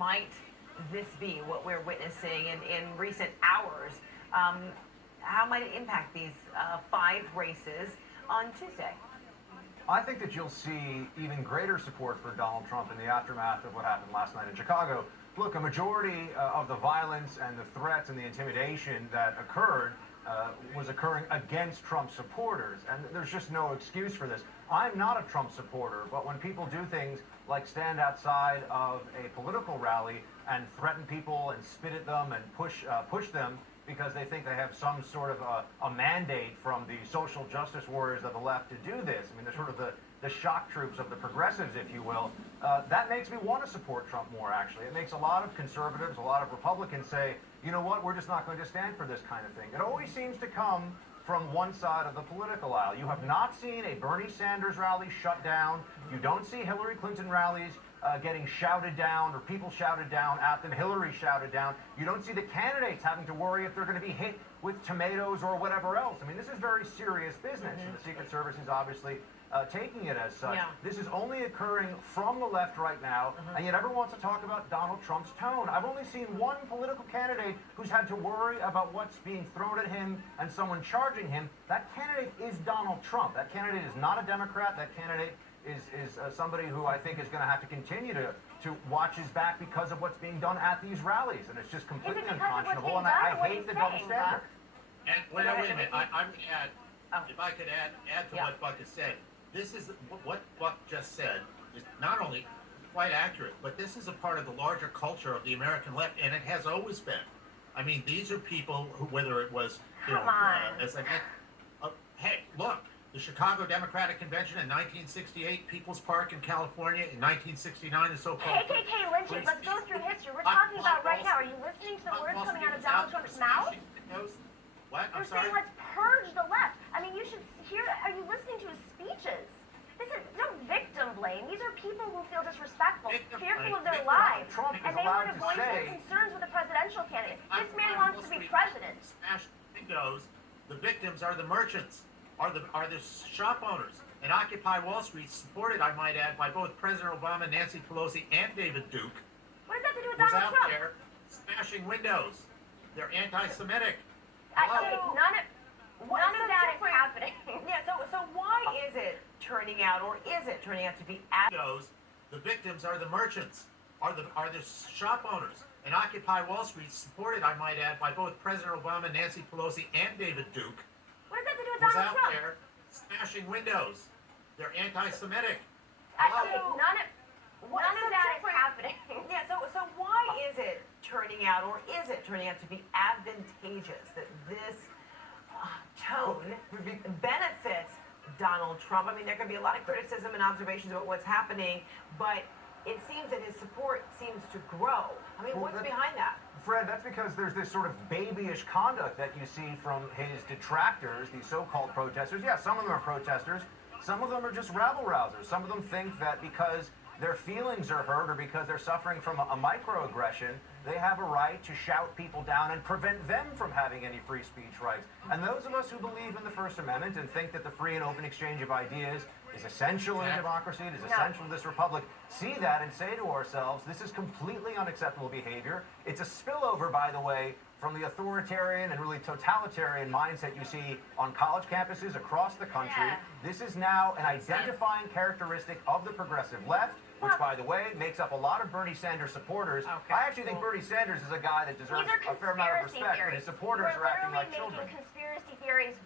might this be, what we're witnessing in recent hours? How might it impact these 5 races on Tuesday? I think that you'll see even greater support for Donald Trump in the aftermath of what happened last night in Chicago. Look, a majority of the violence and the threats and the intimidation that occurred was occurring against Trump supporters, and there's just no excuse for this. I'm not a Trump supporter, but when people do things like stand outside of a political rally and threaten people and spit at them and push them because they think they have some sort of a mandate from the social justice warriors of the left to do this. I mean, they're sort of the shock troops of the progressives, if you will. That makes me want to support Trump more, actually. It makes a lot of conservatives, a lot of Republicans say, you know what, we're just not going to stand for this kind of thing. It always seems to come from one side of the political aisle. You have not seen a Bernie Sanders rally shut down. You don't see Hillary Clinton rallies getting shouted down or people shouted down at them. Hillary shouted down. You don't see the candidates having to worry if they're going to be hit with tomatoes or whatever else. I mean, this is very serious business, and the Secret Service is obviously taking it as such. Yeah. This is only occurring from the left right now, and yet everyone wants to talk about Donald Trump's tone. I've only seen one political candidate who's had to worry about what's being thrown at him and someone charging him. That candidate is Donald Trump. That candidate is not a Democrat. That candidate is somebody who I think is going to have to continue to watch his back because of what's being done at these rallies, and it's just completely unconscionable, and I hate the double standard. And wait a minute, I'm going to add, if I could add to what Buck has said. This is what Buck just said is not only quite accurate, but this is a part of the larger culture of the American left, and it has always been. I mean, these are people who, whether it was, as I meant, hey, look, the Chicago Democratic Convention in 1968, People's Park in California in 1969, the so-called KKK lynchings. Let's go through history. We're talking about right now. Are you listening to the words coming out of Donald Trump's mouth? What? I'm You're sorry? saying let's purge the left. I mean, you should hear. Are you listening to his speeches? This is no victim blame. These are people who feel disrespectful, fearful of their lives, and they want to voice their concerns with a presidential candidate. This man wants to be president. Smash windows. The victims are the merchants, are the shop owners. And Occupy Wall Street, supported, I might add, by both President Obama, Nancy Pelosi, and David Duke, What does that have to do with was Donald out Trump? there smashing windows. They're anti-Semitic. None of that is happening. Yeah, so why is it turning out, or is it turning out to be The victims are the merchants, are the shop owners. And Occupy Wall Street, supported, I might add, by both President Obama, Nancy Pelosi, and David Duke, What does that have to do with was Donald out Trump? there smashing windows. They're anti-Semitic. None of that is happening. Yeah, so why is it turning out, or is it turning out to be advantageous that this tone benefits Donald Trump? I mean, there can be a lot of criticism and observations about what's happening, but it seems that his support seems to grow. I mean, what's behind that? Fred, that's because there's this sort of babyish conduct that you see from his detractors, these so-called protesters. Yeah, some of them are protesters. Some of them are just rabble-rousers. Some of them think that because their feelings are hurt or because they're suffering from a microaggression, they have a right to shout people down and prevent them from having any free speech rights. And those of us who believe in the First Amendment and think that the free and open exchange of ideas is essential in a democracy, it is essential in this republic, see that and say to ourselves, this is completely unacceptable behavior. It's a spillover, by the way, from the authoritarian and really totalitarian mindset you see on college campuses across the country. Yeah. This is now an identifying characteristic of the progressive left, which, by the way, makes up a lot of Bernie Sanders supporters. Okay. I actually think Bernie Sanders is a guy that deserves These are a fair amount of conspiracy respect, but theories. his supporters We're are acting like literally children. making conspiracy theories